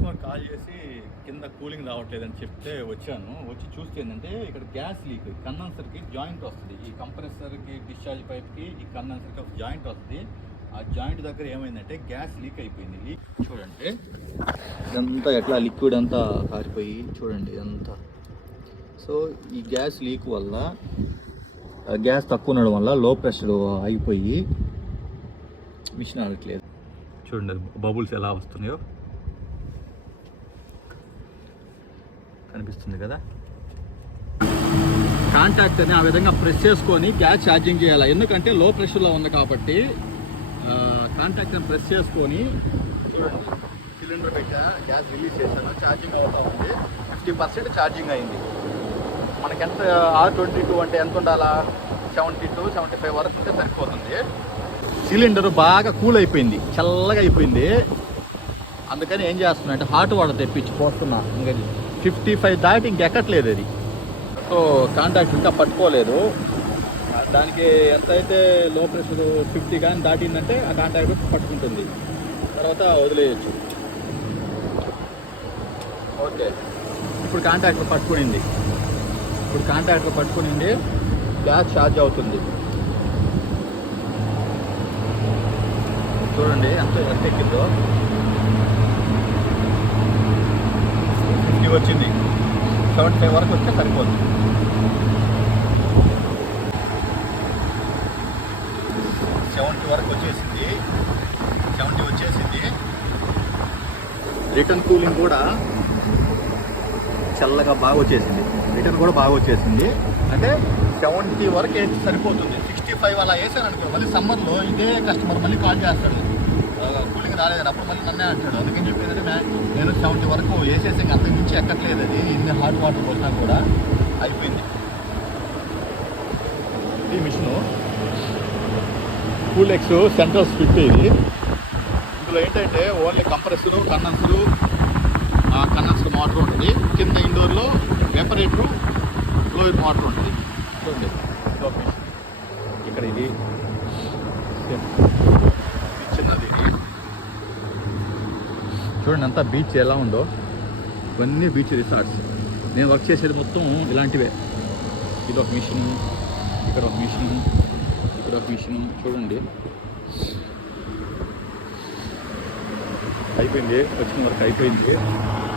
Customer call చేసి కింద cooling రావట్లేదని చెప్తే వచ్చాను. వచ్చి చూస్తే ఏంటంటే ఇక్కడ గ్యాస్ లీక్, కండెన్సర్కి జాయింట్ వస్తుంది. ఈ కంప్రెసర్కి డిశ్చార్జ్ పైప్కి ఈ కండెన్సర్కి ఒక జాయింట్ వస్తుంది. ఆ జాయింట్ దగ్గర ఏమైందంటే గ్యాస్ లీక్ అయిపోయింది. లీక్ చూడండి, ఇదంతా ఎట్లా లిక్విడ్ అంతా కారిపోయి చూడండి ఇదంతా. సో ఈ గ్యాస్ లీక్ వల్ల, గ్యాస్ తక్కువ ఉండడం వల్ల లో ప్రెషర్ అయిపోయి మిషన్ ఆడట్లేదు. చూడండి బబుల్స్ ఎలా వస్తున్నాయో కనిపిస్తుంది కదా. కాంటాక్టర్ని ఆ విధంగా ప్రెస్ చేసుకొని గ్యాస్ ఛార్జింగ్ చేయాలి. ఎందుకంటే లో ప్రెషర్లో ఉంది కాబట్టి కాంటాక్టర్ని ప్రెస్ చేసుకొని చూడండి, సిలిండర్ పెట్టా, గ్యాస్ రిలీజ్ చేశాను, ఛార్జింగ్ అవుతూ ఉంది. 50% ఛార్జింగ్ అయింది. మనకి ఎంత R22 అంటే ఎంత ఉండాలా, 72-75 వరకు ఉంటే సరిపోతుంది. సిలిండర్ బాగా కూల్ అయిపోయింది, చల్లగా అయిపోయింది. అందుకని ఏం చేస్తున్నా అంటే హాట్ వాటర్ తెప్పించి పోస్తున్నా. ఇంకా 55 దాటి ఇంకెక్కట్లేదు అది. సో కాంటాక్ట్ ఇంకా పట్టుకోలేదు. దానికి ఎంత అయితే లో ప్రెషర్ 50 కానీ దాటిందంటే ఆ కాంటాక్ట్ పట్టుకుంటుంది, తర్వాత వదిలేయచ్చు. ఓకే, ఇప్పుడు కాంటాక్టర్ పట్టుకునింది. గ్యాస్ ఛార్జ్ అవుతుంది. చూడండి ఎంత ఎక్కిందో, 50 వచ్చింది. 75 వరకు వస్తే సరిపోతుంది. 70 వరకు వచ్చేసింది. 70 వచ్చేసింది. రిటర్న్ కూలింగ్ కూడా చల్లగా బాగా వచ్చేసింది. అంటే 70 వరకు వేసి సరిపోతుంది. 65 అలా వేసాను అనుకో, మళ్ళీ సమ్మర్లో ఇదే కస్టమర్ మళ్ళీ కాల్ చేస్తాడు, కూలింగ్ రాలేదు అప్పుడు మళ్ళీ నన్నే అంటాడు. అందుకని చెప్పేది నేను 70 వరకు వేసేసి ఇంకా అంతకు మించి ఎక్కట్లేదు. అది ఇన్ని హాట్ వాటర్ పోసినా కూడా అయిపోయింది. ఈ మిషను కూలెక్స్ సెంట్రల్ స్విఫ్ట్. ఇది ఇందులో ఏంటంటే ఓన్లీ కంప్రెసరు, కండెన్సర్ మోటార్ ఉంటుంది. కింద ఇండోర్లో వెపరేటరు, బ్లోయర్ మోటార్ ఉంటుంది. చూడండి ఇక్కడ ఇది చిన్నది. చూడండి అంతా బీచ్ ఎలా ఉందో. ఇవన్నీ బీచ్ రిసార్ట్స్. నేను వర్క్ చేసేది మొత్తం ఇలాంటివే. ఇది ఒక మిషన్, ఇక్కడ ఒక మిషన్, చూడండి అయిపోయింది. వచ్చిన వరకు అయిపోయింది.